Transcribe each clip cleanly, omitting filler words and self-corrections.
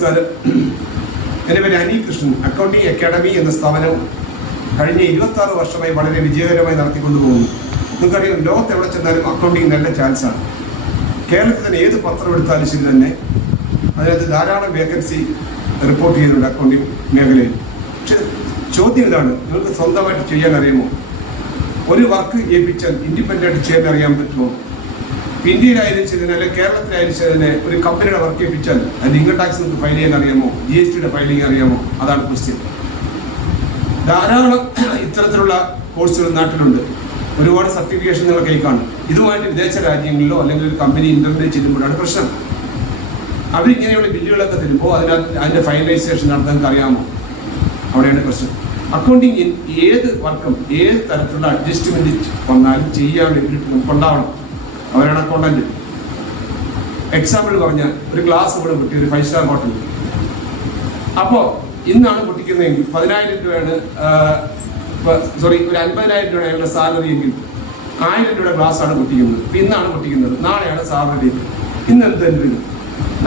നമസ്കാരം. എൻ്റെ പേര് അനി കൃഷ്ണൻ. അക്കൗണ്ടിംഗ് അക്കാഡമി എന്ന സ്ഥാപനം കഴിഞ്ഞ 26 വർഷമായി വളരെ വിജയകരമായി നടത്തിക്കൊണ്ടുപോകുന്നു. നിങ്ങൾക്കറിയാം, ലോകത്ത് എവിടെ ചെന്നാലും അക്കൗണ്ടിങ് നല്ല ചാൻസാണ്. കേരളത്തിൽ തന്നെ ഏത് പത്രം എടുത്താലും ശരി തന്നെ അതിനകത്ത് ധാരാളം വേക്കൻസി റിപ്പോർട്ട് ചെയ്യുന്നുണ്ട് അക്കൗണ്ടിങ് മേഖലയിൽ. പക്ഷെ ചോദ്യം ഇതാണ്, നിങ്ങൾക്ക് സ്വന്തമായിട്ട് ചെയ്യാൻ അറിയുമോ? ഒരു വർക്ക് ഏൽപ്പിച്ചാൽ ഇൻഡിപെൻഡൻ്റ് ചെയ്യാൻ അറിയാൻ പറ്റുമോ? ഇന്ത്യയിലായാലും ചെയ്തതിന് അല്ലെങ്കിൽ കേരളത്തിലായാലും ചെയ്തതിന് ഒരു കമ്പനിയുടെ വർക്ക് ഏൽപ്പിച്ചാൽ അതിന് ഇൻകം ടാക്സ് നിങ്ങൾക്ക് ഫയൽ ചെയ്യാൻ അറിയാമോ? GST ഫയലിംഗ് അറിയാമോ? അതാണ് ക്വസ്റ്റ്യൻ. ധാരാളം ഇത്തരത്തിലുള്ള കോഴ്സുകൾ നാട്ടിലുണ്ട്. ഒരുപാട് സർട്ടിഫിക്കേഷൻ നിങ്ങൾ കൈ കാണും. ഇതുമായിട്ട് വിദേശ രാജ്യങ്ങളിലോ അല്ലെങ്കിൽ ഒരു കമ്പനി ഇന്റർവ്യൂ ചെല്ലുമ്പോഴാണ് പ്രശ്നം. അവരിങ്ങനെയുള്ള ബില്ലുകളൊക്കെ തരുമ്പോൾ അതിൻ്റെ ഫൈനലൈസേഷൻ നടത്താൻ അറിയാമോ? അവിടെയാണ് പ്രശ്നം. അക്കൗണ്ടിങ് ഏത് വർക്കും ഏത് തരത്തിലുള്ള അഡ്ജസ്റ്റ്മെന്റ് വന്നാലും ചെയ്യാൻ വേണ്ടിയിട്ട് നമുക്ക് ഉണ്ടാവണം. അവരാണ് അക്കൗണ്ടന്റ്. എക്സാമ്പിൾ പറഞ്ഞാൽ, ഒരു ക്ലാസ് ഇവിടെ കിട്ടി ഒരു 5 സ്റ്റാർ ഹോട്ടലിൽ. അപ്പോൾ ഇന്നാണ് പൊട്ടിക്കുന്നതെങ്കിൽ 10,000 രൂപയാണ്, ഒരു 50,000 രൂപയാണ് അയാളുടെ സാലറി എങ്കിൽ 1000 രൂപയുടെ ക്ലാസ് ആണ് പൊട്ടിക്കുന്നത്. ഇന്നാണ് പൊട്ടിക്കുന്നത്, നാളെയാണ് സാലറി. ഇന്ന് എന്ത് എൻട്രി?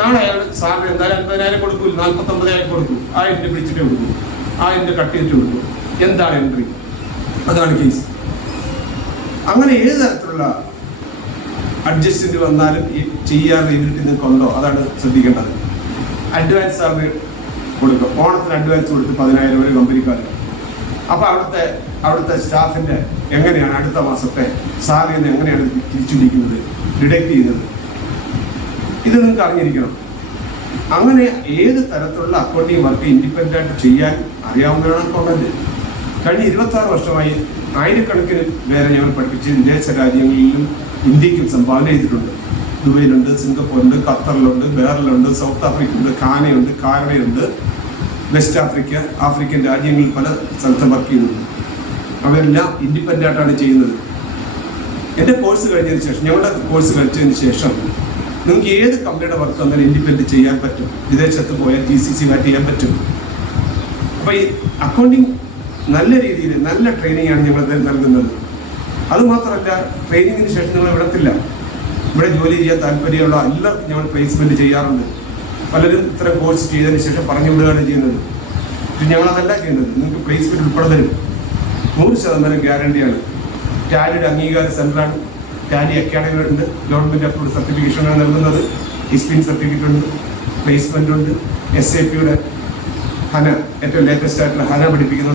നാളെ അയാൾ സാലറി എന്തായാലും 50,000 കൊടുക്കൂല, 49,000 കൊടുക്കും. 1000 രൂപ പിടിച്ചിട്ട് കൊടുക്കും, 1000 രൂപ കട്ട് ചെയ്തിട്ട് കൊടുക്കും. എന്താണ് എൻട്രി? അതാണ് കേസ്. അങ്ങനെ ഏത് തരത്തിലുള്ള അഡ്ജസ്റ്റ്മെന്റ് വന്നാലും ഈ ചെയ്യാൻ എബിലിറ്റി നിങ്ങൾക്കുണ്ടോ? അതാണ് ശ്രദ്ധിക്കേണ്ടത്. അഡ്വാൻസ് സാലറി കൊടുക്കും. ഓണത്തിന് അഡ്വാൻസ് കൊടുത്ത് 10,000 ഒരു കമ്പനിക്കാർ. അപ്പോൾ അവിടുത്തെ സ്റ്റാഫിൻ്റെ എങ്ങനെയാണ് അടുത്ത മാസത്തെ സാലറി എങ്ങനെയാണ് തിരിച്ചുപിടിക്കുന്നത്, ഡിഡക്ട് ചെയ്യുന്നത്? ഇത് നിങ്ങൾക്ക് അറിഞ്ഞിരിക്കണം. അങ്ങനെ ഏത് തരത്തിലുള്ള അക്കൗണ്ടിങ് വർക്ക് ഇൻഡിപെൻഡൻ്റ് ചെയ്യാൻ അറിയാവുന്നതാണ് അക്കൗണ്ടന്റ്. കഴിഞ്ഞ 26 വർഷമായി ആയിരക്കണക്കിന് പേരെ ഞങ്ങൾ പഠിപ്പിച്ച് വിദേശ രാജ്യങ്ങളിലും ഇന്ത്യക്കും സംഭാവന ചെയ്തിട്ടുണ്ട്. ദുബൈയിലുണ്ട്, സിംഗപ്പൂരുണ്ട്, ഖത്തറിലുണ്ട്, ബെഹറിലുണ്ട്, സൗത്ത് ആഫ്രിക്കയുണ്ട്, ഘാനയുണ്ട്, കാനഡയുണ്ട്, വെസ്റ്റ് ആഫ്രിക്ക, ആഫ്രിക്കൻ രാജ്യങ്ങളിൽ പല സ്ഥലത്തും വർക്ക് ചെയ്യുന്നുണ്ട്. അവരെല്ലാം ഇൻഡിപെൻഡൻ്റായിട്ടാണ് ചെയ്യുന്നത്. എൻ്റെ കോഴ്സ് കഴിഞ്ഞതിന് ശേഷം, ഞങ്ങളുടെ കോഴ്സ് കഴിച്ചതിന് ശേഷം നിങ്ങൾക്ക് ഏത് കമ്പനിയുടെ വർക്ക് അങ്ങനെ ഇൻഡിപെൻഡൻ്റ് ചെയ്യാൻ പറ്റും. വിദേശത്ത് പോയാൽ GCC കാറ്റ് ചെയ്യാൻ പറ്റും. അപ്പോൾ ഈ അക്കൗണ്ടിങ് നല്ല രീതിയിൽ നല്ല ട്രെയിനിങ് ആണ് ഞങ്ങൾ നൽകുന്നത്. അതുമാത്രമല്ല, ട്രെയിനിങ്ങിന് ശേഷം ഞങ്ങൾ വിടത്തില്ല. ഇവിടെ ജോലി ചെയ്യാൻ താല്പര്യമുള്ള എല്ലാവർക്കും ഞങ്ങൾ പ്ലേസ്മെന്റ് ചെയ്യാറുണ്ട്. പലരും ഇത്തരം കോഴ്സ് ചെയ്തതിന് ശേഷം പറഞ്ഞു വിടുകയാണ് ചെയ്യുന്നത്. പക്ഷെ ഞങ്ങളതല്ല ചെയ്യുന്നത്. നിങ്ങൾക്ക് പ്ലേസ്മെന്റ് ഉൾപ്പെടെ തരും. 100% ഗ്യാരണ്ടിയാണ്. ടാലിയുടെ അംഗീകാര സെന്ററാണ്. ടാലി അക്കാഡമി ഉണ്ട്, ഗവൺമെന്റ് അപ്രൂവ്ഡ് സർട്ടിഫിക്കേഷനാണ് നൽകുന്നത്. ISPIN സർട്ടിഫിക്കറ്റ് ഉണ്ട്, പ്ലേസ്മെന്റ് ഉണ്ട്. SAPയുടെ ഹന, ഏറ്റവും ലേറ്റസ്റ്റ് ആയിട്ടുള്ള ഹന പഠിപ്പിക്കുന്നത്.